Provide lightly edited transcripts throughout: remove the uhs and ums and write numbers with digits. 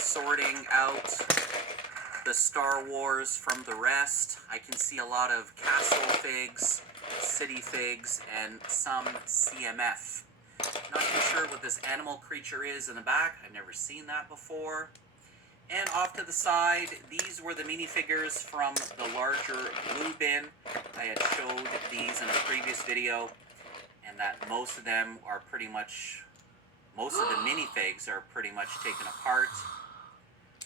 sorting out the Star Wars from the rest. I can see a lot of castle figs, city figs, and some CMF. Not too sure what this animal creature is in the back. I've never seen that before. And off to the side, these were the minifigures from the larger blue bin. I had showed these in a previous video, and that most of the minifigs are pretty much taken apart.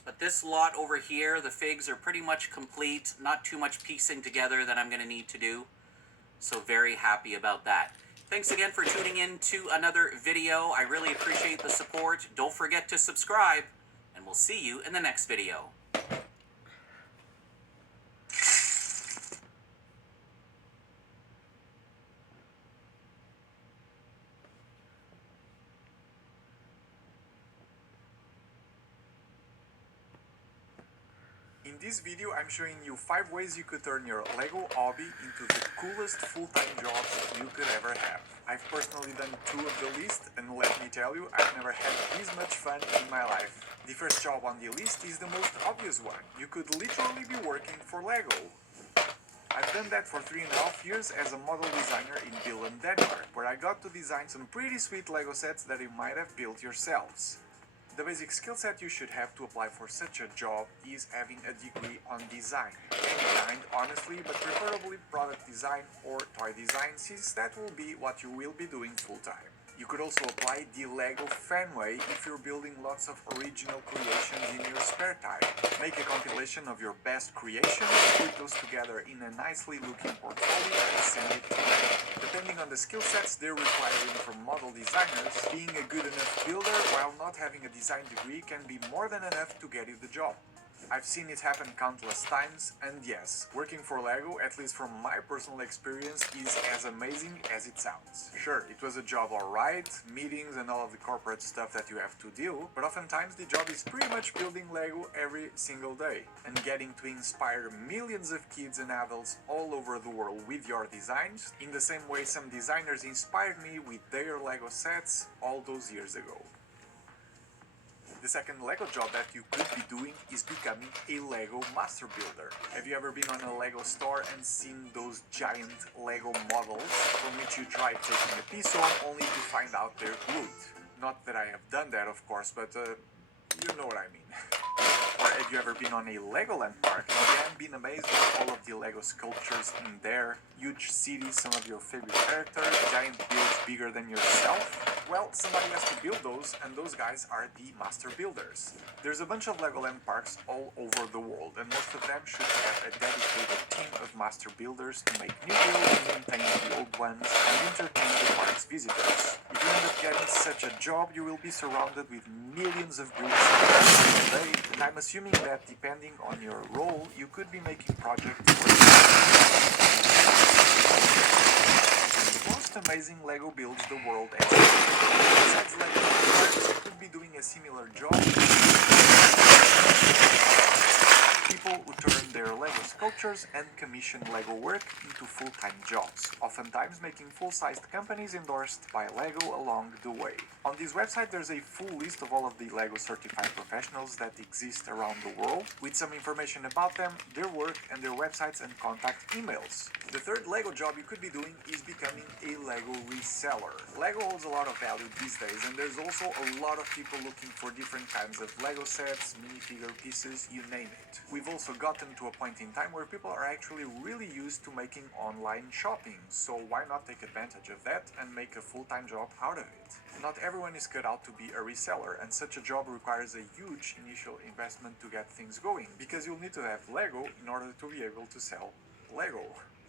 But this lot over here, the figs are pretty much complete. Not too much piecing together that I'm going to need to do. So very happy about that. Thanks again for tuning in to another video. I really appreciate the support. Don't forget to subscribe, and we'll see you in the next video. In this video, I'm showing you 5 ways you could turn your LEGO hobby into the coolest full-time job you could ever have. I've personally done 2 of the list, and let me tell you, I've never had this much fun in my life. The first job on the list is the most obvious one. You could literally be working for LEGO. I've done that for 3.5 years as a model designer in Billund, Denmark, where I got to design some pretty sweet LEGO sets that you might have built yourselves. The basic skill set you should have to apply for such a job is having a degree on design. Any kind, honestly, but preferably product design or toy design, since that will be what you will be doing full-time. You could also apply the LEGO fan way if you're building lots of original creations in your spare time. Make a compilation of your best creations, put those together in a nicely looking portfolio and send it to LEGO. Depending on the skill sets they're requiring from model designers, being a good enough builder while not having a design degree can be more than enough to get you the job. I've seen it happen countless times, and yes, working for LEGO, at least from my personal experience, is as amazing as it sounds. Sure, it was a job alright, meetings and all of the corporate stuff that you have to deal, but oftentimes the job is pretty much building LEGO every single day, and getting to inspire millions of kids and adults all over the world with your designs, in the same way some designers inspired me with their LEGO sets all those years ago. The second LEGO job that you could be doing is becoming a LEGO master builder. Have you ever been on a LEGO store and seen those giant LEGO models from which you try taking a piece on only to find out they're glued? Not that I have done that, of course, but you know what I mean. Or have you ever been on a Legoland park and again been amazed by all of the LEGO sculptures in there? Huge cities, some of your favorite characters, giant builds bigger than yourself? Well, somebody has to build those, and those guys are the master builders. There's a bunch of Legoland parks all over the world, and most of them should have a dedicated team of master builders to make new builds, maintain the old ones, and entertain the park's visitors. If you end up getting such a job, you will be surrounded with millions of bricks every day, and I'm assuming that depending on your role, you could be making projects for the most amazing LEGO builds the world has. Besides LEGO parks, you could be doing a similar job. People who turn their LEGO sculptures and commission LEGO work into full-time jobs, oftentimes making full-sized companies endorsed by LEGO along the way. On this website there's a full list of all of the LEGO certified professionals that exist around the world, with some information about them, their work, and their websites and contact emails. The third LEGO job you could be doing is becoming a LEGO reseller. LEGO holds a lot of value these days, and there's also a lot of people looking for different kinds of LEGO sets, minifigure pieces, you name it. We've also gotten to a point in time where people are actually really used to making online shopping, so why not take advantage of that and make a full-time job out of it? Not everyone is cut out to be a reseller, and such a job requires a huge initial investment to get things going, because you'll need to have LEGO in order to be able to sell LEGO.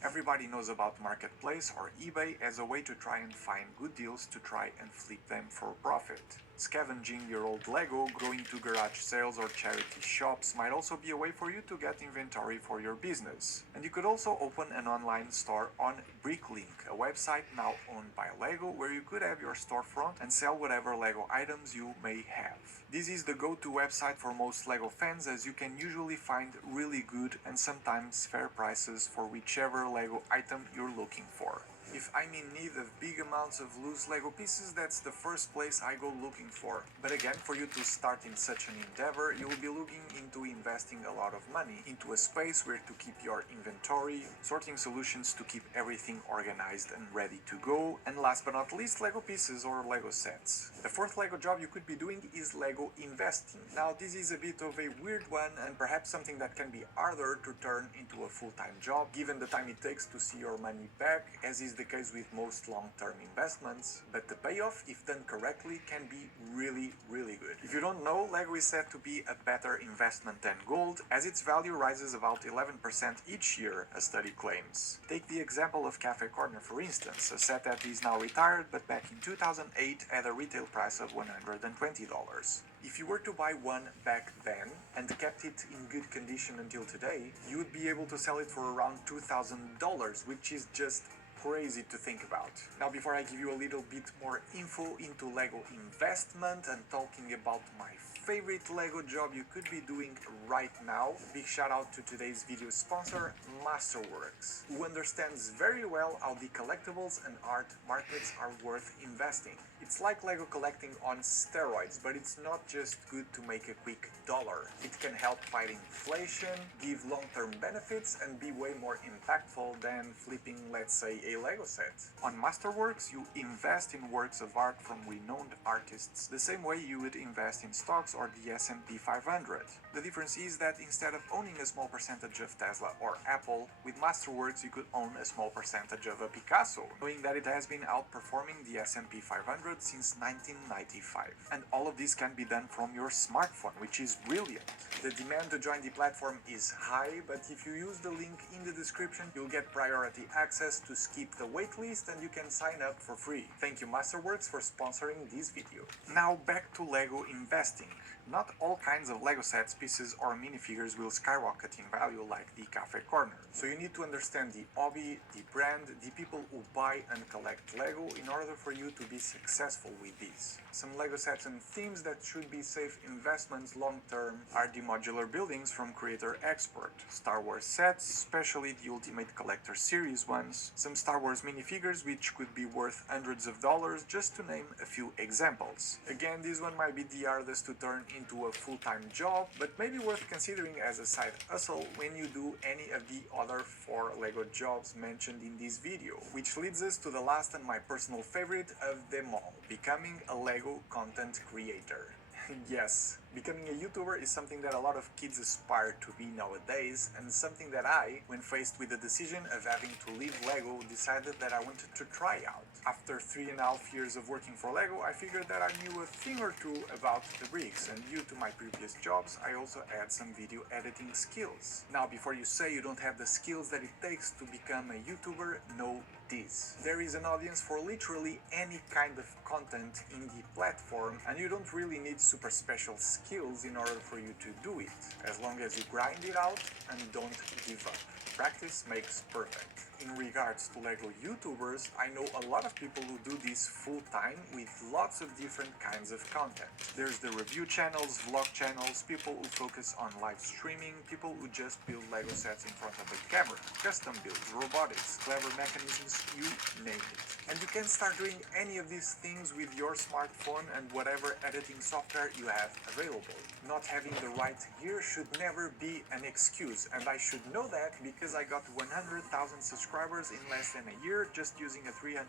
Everybody knows about Marketplace or eBay as a way to try and find good deals to try and flip them for profit. Scavenging your old LEGO, going to garage sales or charity shops might also be a way for you to get inventory for your business. And you could also open an online store on Bricklink, a website now owned by LEGO, where you could have your storefront and sell whatever LEGO items you may have. This is the go-to website for most LEGO fans, as you can usually find really good and sometimes fair prices for whichever LEGO item you're looking for. If I'm in need of big amounts of loose Lego pieces, that's the first place I go looking for. But again, for you to start in such an endeavor, you will be looking into investing a lot of money into a space where to keep your inventory, sorting solutions to keep everything organized and ready to go, and last but not least, Lego pieces or Lego sets. The fourth Lego job you could be doing is Lego investing. Now, this is a bit of a weird one and perhaps something that can be harder to turn into a full-time job given the time it takes to see your money back, as is the case with most long-term investments, but the payoff, if done correctly, can be really good. If you don't know, Lego is said to be a better investment than gold, as its value rises about 11% each year, a study claims. Take the example of Cafe Corner for instance, a set that is now retired but back in 2008 had a retail price of $120. If you were to buy one back then and kept it in good condition until today, you would be able to sell it for around $2,000, which is just crazy to think about. Now, before I give you a little bit more info into Lego investment and talking about my favorite Lego job you could be doing right now, big shout out to today's video sponsor, Masterworks, who understands very well how the collectibles and art markets are worth investing. It's like Lego collecting on steroids, but it's not just good to make a quick dollar. It can help fight inflation, give long-term benefits, and be way more impactful than flipping, let's say, a Lego set. On Masterworks, you invest in works of art from renowned artists the same way you would invest in stocks or the S&P 500. The difference is that instead of owning a small percentage of Tesla or Apple, with Masterworks you could own a small percentage of a Picasso, knowing that it has been outperforming the S&P 500 since 1995. And all of this can be done from your smartphone, which is brilliant. The demand to join the platform is high, but if you use the link in the description, you'll get priority access to skip the waitlist and you can sign up for free. Thank you Masterworks for sponsoring this video. Now back to Lego investing. Not all kinds of Lego sets, pieces or minifigures will skyrocket in value like the Cafe Corner. So you need to understand the hobby, the brand, the people who buy and collect Lego in order for you to be successful with these. Some Lego sets and themes that should be safe investments long term are the modular buildings from Creator Expert, Star Wars sets, especially the Ultimate Collector Series ones, some Star Wars minifigures which could be worth hundreds of dollars, just to name a few examples. Again, this one might be the hardest to turn into a full-time job, but maybe worth considering as a side hustle when you do any of the other 4 Lego jobs mentioned in this video. Which leads us to the last and my personal favorite of them all, becoming a Lego content creator. Yes, becoming a YouTuber is something that a lot of kids aspire to be nowadays, and something that I, when faced with the decision of having to leave Lego, decided that I wanted to try out. After 3.5 years of working for Lego, I figured that I knew a thing or two about the rigs, and due to my previous jobs, I also had some video editing skills. Now, before you say you don't have the skills that it takes to become a YouTuber, know this. There is an audience for literally any kind of content in the platform, and you don't really need super special skills in order for you to do it, as long as you grind it out and don't give up. Practice makes perfect. In regards to Lego YouTubers, I know a lot of people who do this full-time with lots of different kinds of content. There's the review channels, vlog channels, people who focus on live streaming, people who just build Lego sets in front of a camera, custom builds, robotics, clever mechanisms, you name it. And you can start doing any of these things with your smartphone and whatever editing software you have available. Not having the right gear should never be an excuse, and I should know that because I got 100,000 subscribers in less than a year just using a $300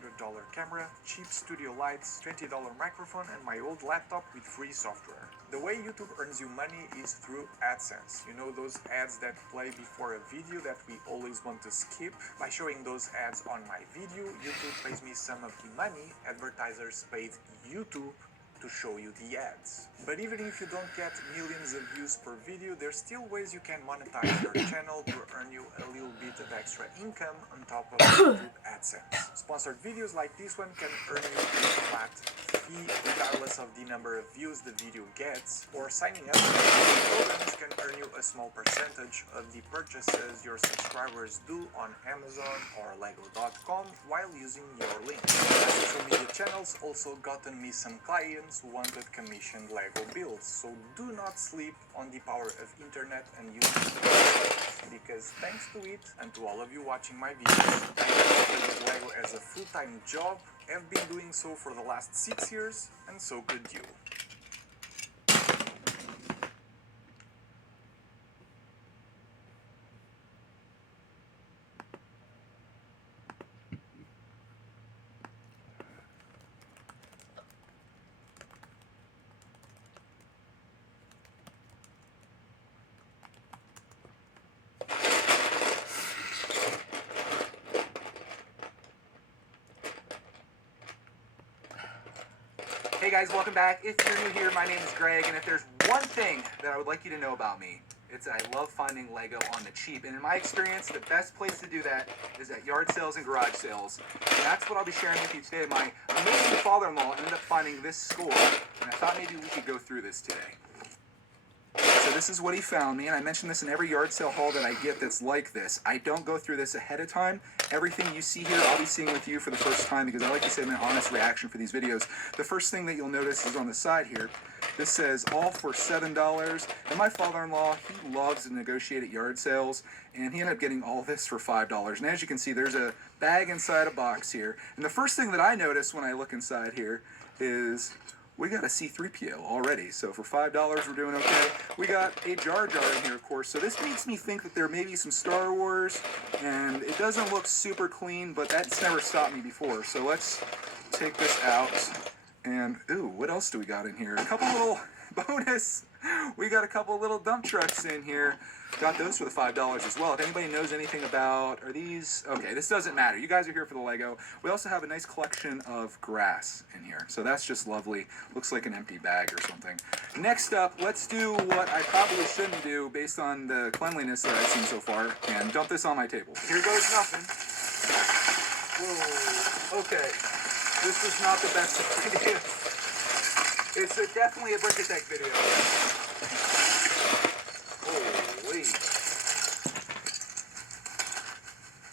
camera, cheap studio lights, $20 microphone, and my old laptop with free software. The way YouTube earns you money is through AdSense. You know those ads that play before a video that we always want to skip? By showing those ads on my video, YouTube pays me some of the money advertisers paid YouTube to show you the ads. But even if you don't get millions of views per video, there's still ways you can monetize your channel to earn you a little bit of extra income on top of YouTube AdSense. Sponsored videos like this one can earn you a flat fee regardless of the number of views the video gets, or signing up for programs can earn you a small percentage of the purchases your subscribers do on Amazon or Lego.com while using your link. My social media channels also gotten me some clients who wanted commissioned Lego builds, so do not sleep on the power of internet and YouTube, because thanks to it and to all of you watching my videos, I with LEGO as a full-time job, have been doing so for the last 6 years, and so could you. Hey guys, welcome back. If you're new here, my name is Greg, and if there's one thing that I would like you to know about me, it's that I love finding Lego on the cheap. And in my experience, the best place to do that is at yard sales and garage sales. And that's what I'll be sharing with you today. My amazing father-in-law ended up finding this score, and I thought maybe we could go through this today. So this is what he found me, and I mention this in every yard sale haul that I get that's like this. I don't go through this ahead of time. Everything you see here, I'll be seeing with you for the first time because I like to say my honest reaction for these videos. The first thing that you'll notice is on the side here. This says all for $7, and my father-in-law, he loves to negotiate at yard sales, and he ended up getting all this for $5. And as you can see, there's a bag inside a box here. And the first thing that I notice when I look inside here is we got a C-3PO already, so for $5 we're doing okay. We got a Jar Jar in here, of course, so this makes me think that there may be some Star Wars, and it doesn't look super clean, but that's never stopped me before. So let's take this out, and ooh, what else do we got in here? A couple little bonus. We got a couple little dump trucks in here. Got those for the $5 as well. If anybody knows anything about, are these, okay, this doesn't matter. You guys are here for the Lego. We also have a nice collection of grass in here. So that's just lovely. Looks like an empty bag or something. Next up, let's do what I probably shouldn't do based on the cleanliness that I've seen so far and dump this on my table. Here goes nothing. Whoa, okay. This was not the best idea. It's definitely a Brick Attack video. Holy.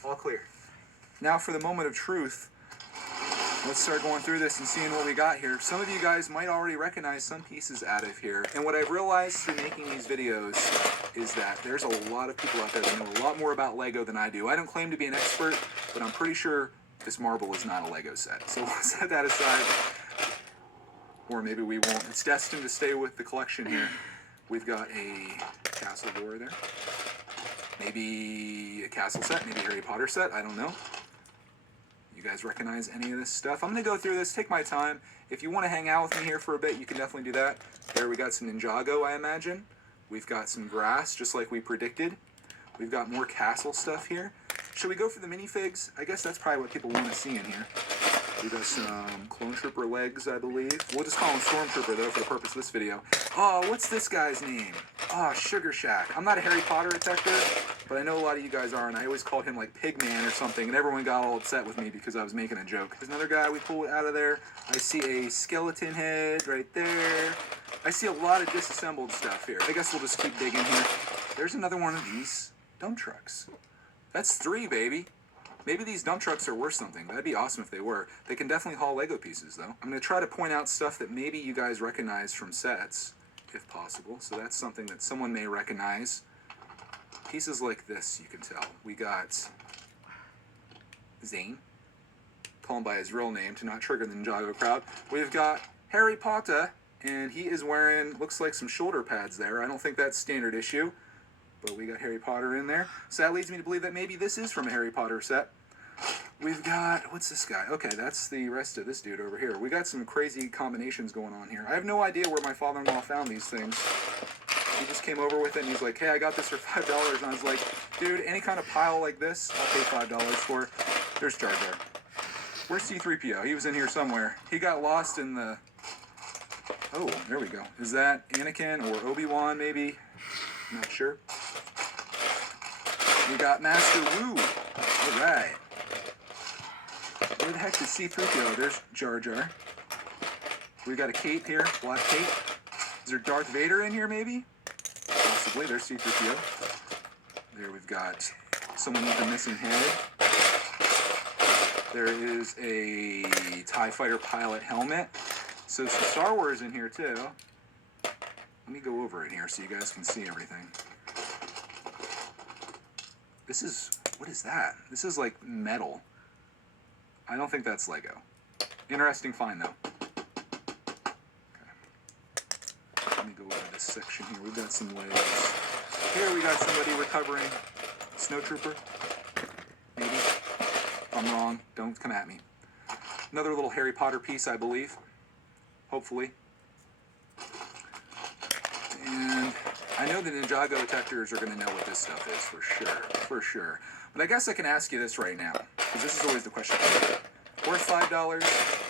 All clear. Now for the moment of truth. Let's start going through this and seeing what we got here. Some of you guys might already recognize some pieces out of here. And what I've realized through making these videos is that there's a lot of people out there that know a lot more about Lego than I do. I don't claim to be an expert, but I'm pretty sure this marble is not a Lego set. So we'll set that aside. Or maybe we won't. It's destined to stay with the collection here. We've got a Castle War there. Maybe a Castle set, maybe a Harry Potter set, I don't know. You guys recognize any of this stuff? I'm going to go through this, take my time. If you want to hang out with me here for a bit, you can definitely do that. There we got some Ninjago, I imagine. We've got some grass, just like we predicted. We've got more castle stuff here. Should we go for the minifigs? I guess that's probably what people want to see in here. We got some Clone Trooper legs, I believe. We'll just call him Stormtrooper, though, for the purpose of this video. Oh, what's this guy's name? Oh, Sugar Shack. I'm not a Harry Potter detector, but I know a lot of you guys are, and I always called him like Pigman or something, and everyone got all upset with me because I was making a joke. There's another guy we pulled out of there. I see a skeleton head right there. I see a lot of disassembled stuff here. I guess we'll just keep digging here. There's another one of these dump trucks. That's 3, baby. Maybe these dump trucks are worth something. That'd be awesome if they were. They can definitely haul Lego pieces, though. I'm going to try to point out stuff that maybe you guys recognize from sets, if possible. So that's something that someone may recognize. Pieces like this, you can tell. We got Zane. Call him by his real name to not trigger the Ninjago crowd. We've got Harry Potter, and he is wearing, looks like some shoulder pads there. I don't think that's standard issue. But we got Harry Potter in there. So that leads me to believe that maybe this is from a Harry Potter set. We've got, what's this guy? Okay, that's the rest of this dude over here. We got some crazy combinations going on here. I have no idea where my father-in-law found these things. He just came over with it and he's like, hey, I got this for $5. And I was like, dude, any kind of pile like this, I'll pay $5 for. There's Jar Jar. Where's C-3PO? He was in here somewhere. He got lost in the... Oh, there we go. Is that Anakin or Obi-Wan maybe? Not sure. We got Master Wu. All right. Where the heck is C-3PO? There's Jar Jar. We got a cape here, black cape. Is there Darth Vader in here maybe? Possibly. There's C-3PO. There we've got someone with a missing head. There is a TIE Fighter pilot helmet. So some Star Wars in here too. Let me go over it here so you guys can see everything. This is, what is that? This is like metal. I don't think that's Lego. Interesting find, though. Okay. Let me go over this section here. We've got some legs. Here we got somebody recovering. Snow Trooper. Maybe. If I'm wrong, don't come at me. Another little Harry Potter piece, I believe. Hopefully. And I know the Ninjago detectors are going to know what this stuff is for sure. For sure. But I guess I can ask you this right now, because this is always the question. Worth $5? I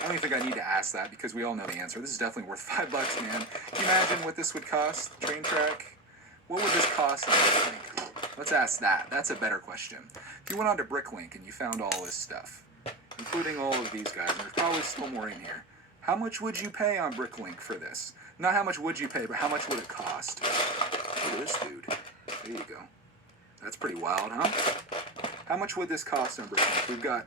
don't even think I need to ask that, because we all know the answer. This is definitely worth $5, man. Can you imagine what this would cost? Train track? What would this cost on Bricklink? Let's ask that. That's a better question. If you went onto Bricklink and you found all this stuff, including all of these guys, and there's probably still more in here, how much would you pay on Bricklink for this? Not how much would you pay, but how much would it cost? Look at this dude. There you go. That's pretty wild, huh? How much would this cost on Bricklink? We've got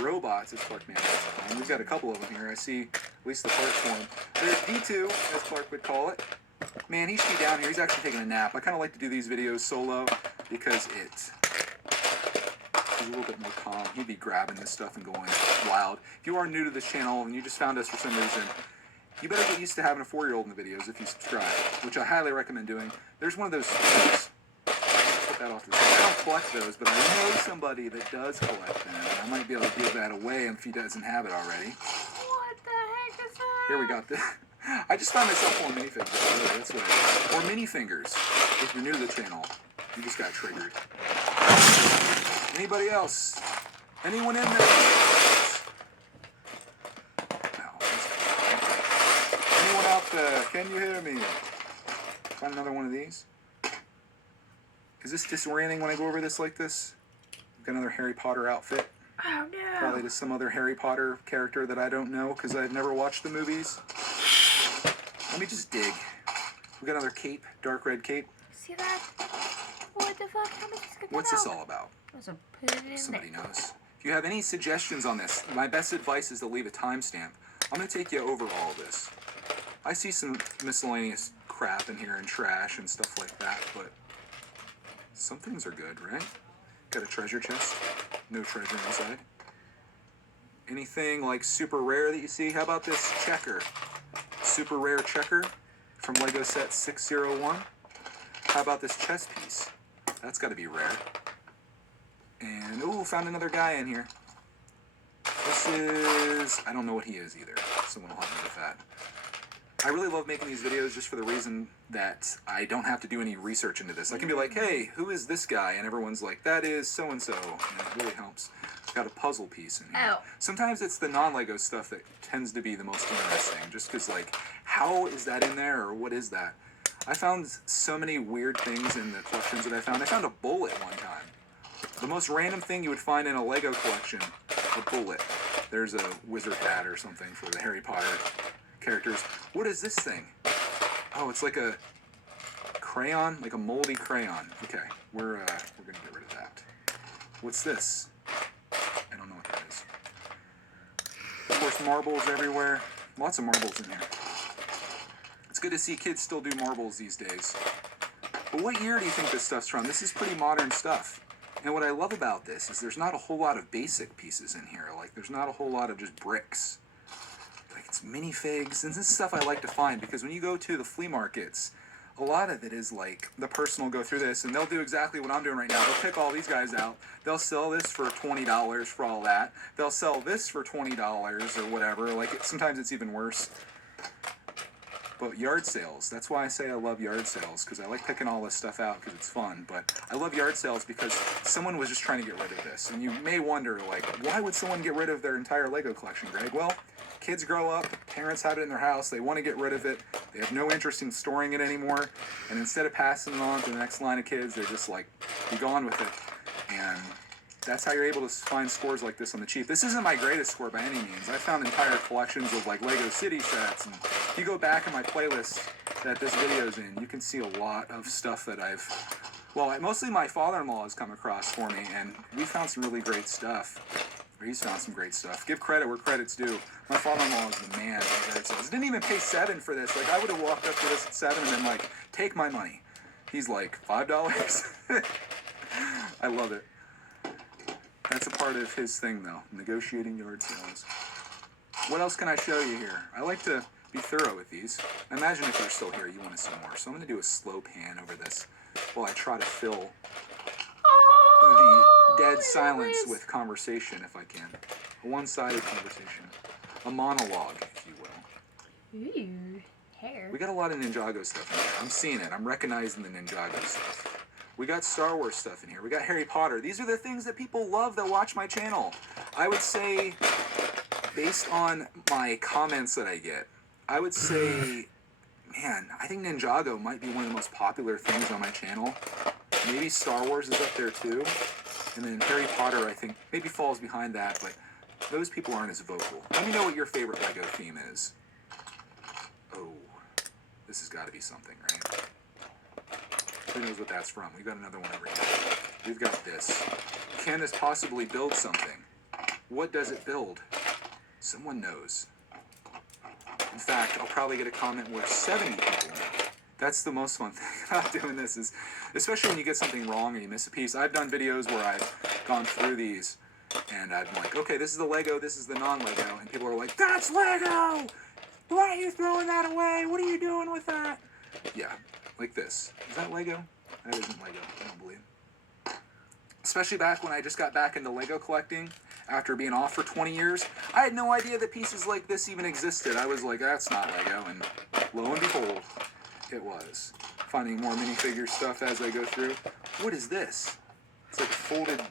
robots, as Clark Man likes to call them. We've got a couple of them here. I see at least the parts for them. There's D2, as Clark would call it. Man, he should be down here. He's actually taking a nap. I kind of like to do these videos solo because it's a little bit more calm. He'd be grabbing this stuff and going wild. If you are new to this channel and you just found us for some reason, you better get used to having a 4-year-old in the videos if you subscribe, which I highly recommend doing. There's one of those things. Put that off to the side. I don't collect those, but I know somebody that does collect them. I might be able to give that away if he doesn't have it already. What the heck is that? Here we got this. I just found myself pulling minifingers. Really, that's what it is. Or minifingers. If you're new to the channel, you just got triggered. Anybody else? Anyone in there? No. Anyone out there? Can you hear me? Find another one of these. Is this disorienting when I go over this like this? Got another Harry Potter outfit. Oh no. Probably to some other Harry Potter character that I don't know because I've never watched the movies. Let me just dig. We got another cape, dark red cape. See that? What the fuck? How much is it? What's this all about? Also, put it in Somebody there. knows. If you have any suggestions on this, my best advice is to leave a timestamp. I'm going to take you over all of this. I see some miscellaneous crap in here and trash and stuff like that, but some things are good, right? Got a treasure chest. No treasure inside. Anything like super rare that you see? How about this checker? Super rare checker from Lego set 601. How about this chess piece? That's got to be rare. And, ooh, found another guy in here. This is... I don't know what he is either. Someone will help me with that. I really love making these videos just for the reason that I don't have to do any research into this. I can be like, hey, who is this guy? And everyone's like, that is so-and-so. And it really helps. I've got a puzzle piece in here. Oh. Sometimes it's the non-Lego stuff that tends to be the most interesting. Just because, like, how is that in there? Or what is that? I found so many weird things in the collections that I found. I found a bullet one time. The most random thing you would find in a Lego collection, a bullet. There's a wizard hat or something for the Harry Potter characters. What is this thing? Oh, it's like a crayon, like a moldy crayon. Okay, we're gonna get rid of that. What's this? I don't know what that is. Of course, marbles everywhere. Lots of marbles in here. It's good to see kids still do marbles these days. But what year do you think this stuff's from? This is pretty modern stuff. And what I love about this is there's not a whole lot of basic pieces in here. Like, there's not a whole lot of just bricks. Like, it's minifigs, and this is stuff I like to find, because when you go to the flea markets, a lot of it is like, the person will go through this, and they'll do exactly what I'm doing right now. They'll pick all these guys out. They'll sell this for $20 for all that. They'll sell this for $20 or whatever. Like, sometimes it's even worse. But yard sales, that's why I say I love yard sales, because I like picking all this stuff out because it's fun. But I love yard sales because someone was just trying to get rid of this. And you may wonder, like, why would someone get rid of their entire Lego collection, Greg? Well, kids grow up, parents have it in their house, they want to get rid of it, they have no interest in storing it anymore, and instead of passing it on to the next line of kids, they're just like, be gone with it. And that's how you're able to find scores like this on the cheap. This isn't my greatest score by any means. I found entire collections of like Lego City sets, and if you go back in my playlist that this video's in, you can see a lot of stuff that mostly my father-in-law has come across for me, and we found some really great stuff. Or he's found some great stuff. Give credit where credit's due. My father-in-law is the man at yard sales. Didn't even pay $7 for this. Like, I would have walked up to this at $7 and been like, take my money. He's like, $5? I love it. That's a part of his thing, though, negotiating yard sales. What else can I show you here? I like to be thorough with these. Imagine if you're still here, you want to see more. So I'm going to do a slow pan over this while I try to fill the dead silence with conversation, if I can. A one-sided conversation. A monologue, if you will. Ooh, hair. We got a lot of Ninjago stuff in here. I'm seeing it. I'm recognizing the Ninjago stuff. We got Star Wars stuff in here. We got Harry Potter. These are the things that people love that watch my channel. I would say, based on my comments that I get, I would say, man, I think Ninjago might be one of the most popular things on my channel. Maybe Star Wars is up there too. And then Harry Potter, I think, maybe falls behind that, but those people aren't as vocal. Let me know what your favorite LEGO theme is. Oh, this has got to be something, right? Who knows what that's from? We've got another one over here. We've got this. Can this possibly build something? What does it build? Someone knows. In fact, I'll probably get a comment where 70 people know. That's the most fun thing about doing this, is especially when you get something wrong or you miss a piece. I've done videos where I've gone through these and I'm like, okay, this is the Lego, this is the non-Lego, and people are like, that's Lego! Why are you throwing that away? What are you doing with that? Yeah, like this. Is that Lego? That isn't Lego, I don't believe. Especially back when I just got back into Lego collecting after being off for 20 years. I had no idea that pieces like this even existed. I was like, that's not Lego, and lo and behold, it was. Finding more minifigure stuff as I go through. What is this? It's like a folded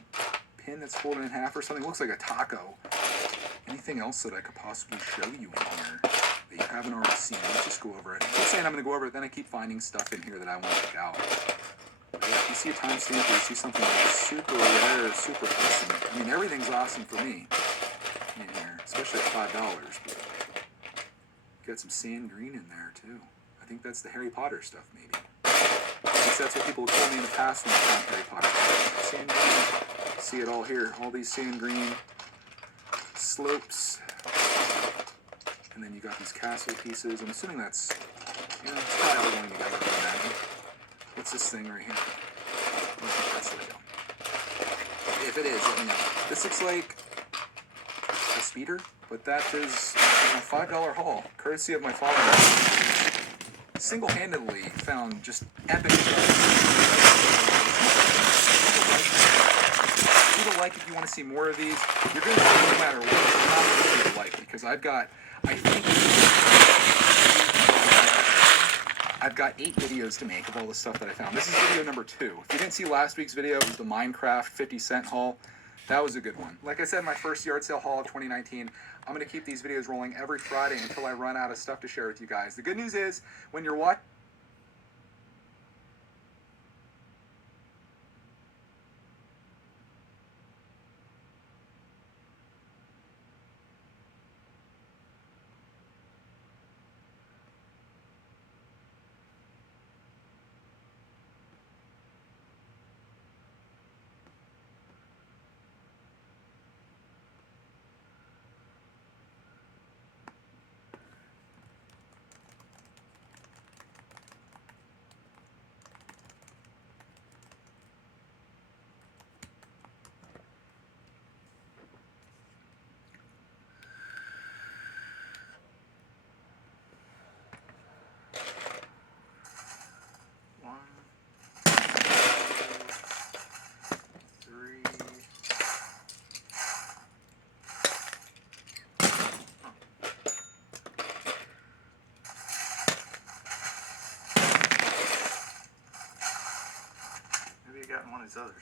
pin that's folded in half or something. It looks like a taco. Anything else that I could possibly show you in here that you haven't already seen? Let's just go over it. I keep saying I'm going to go over it, then I keep finding stuff in here that I want to pick out. But yeah, if you see a timestamp or you see something like super rare, super awesome, I mean, everything's awesome for me in here, especially at $5. But you got some sand green in there, too. I think that's the Harry Potter stuff, maybe. At least that's what people have told me in the past when I found Harry Potter. Sand green. See it all here. All these sand green slopes. And then you got these castle pieces. I'm assuming that's, you know, it's probably all going together, I imagine. What's this thing right here? I don't think that's Lego. If it is, let me know. This looks like a speeder, but that is a $5 haul, courtesy of my father. Single-handedly found just epic stuff. Leave a like if you want to see more of these. You're going to see no matter what. You're not going to leave a like because I've got 8 videos to make of all the stuff that I found. This is video number 2. If you didn't see last week's video, it was the Minecraft 50-cent haul. That was a good one. Like I said, my first yard sale haul of 2019. I'm going to keep these videos rolling every Friday until I run out of stuff to share with you guys. The good news is, when you're watching... Gotten one of these others.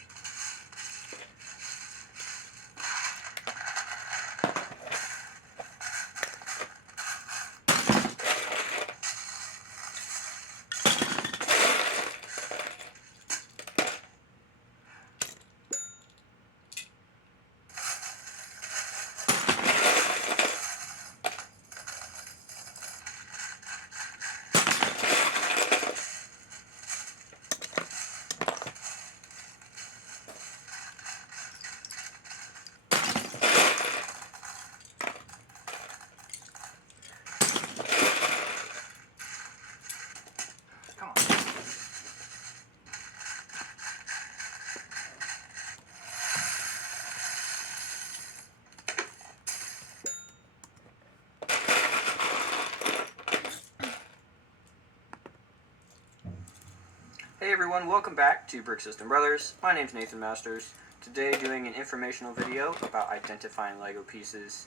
everyone, welcome back to Brick System Brothers. My name's Nathan Masters. Today doing an informational video about identifying Lego pieces.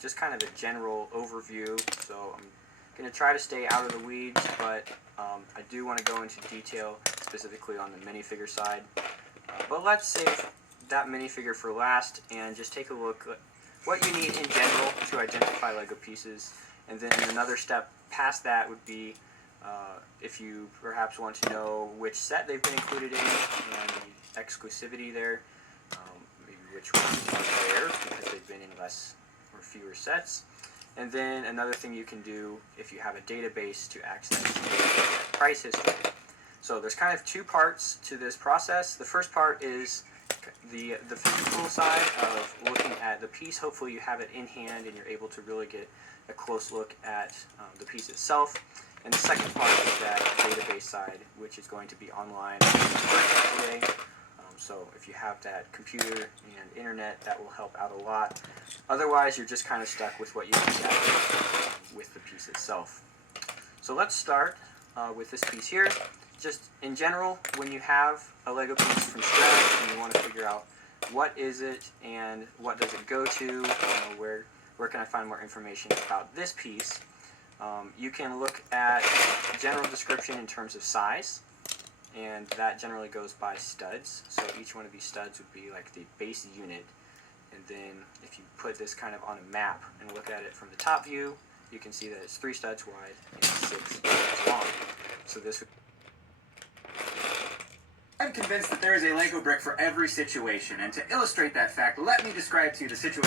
Just kind of a general overview, so I'm going to try to stay out of the weeds, but I do want to go into detail specifically on the minifigure side. But let's save that minifigure for last and just take a look at what you need in general to identify Lego pieces. And then another step past that would be if you perhaps want to know which set they've been included in and the exclusivity there, maybe which ones are rare because they've been in less or fewer sets. And then another thing you can do if you have a database to access price history. So there's kind of two parts to this process. The first part is the physical side of looking at the piece. Hopefully you have it in hand and you're able to really get a close look at the piece itself. And the second part is that database side, which is going to be online today. So if you have that computer and internet, that will help out a lot. Otherwise, you're just kind of stuck with what you can gather with the piece itself. So let's start with this piece here. Just in general, when you have a Lego piece from scratch and you want to figure out what is it and what does it go to, where can I find more information about this piece, you can look at general description in terms of size, and that generally goes by studs. So each one of these studs would be like the base unit, and then if you put this kind of on a map and look at it from the top view, you can see that it's 3 studs wide and 6 studs long. So this would I'm convinced that there is a Lego brick for every situation, and to illustrate that fact, let me describe to you the situation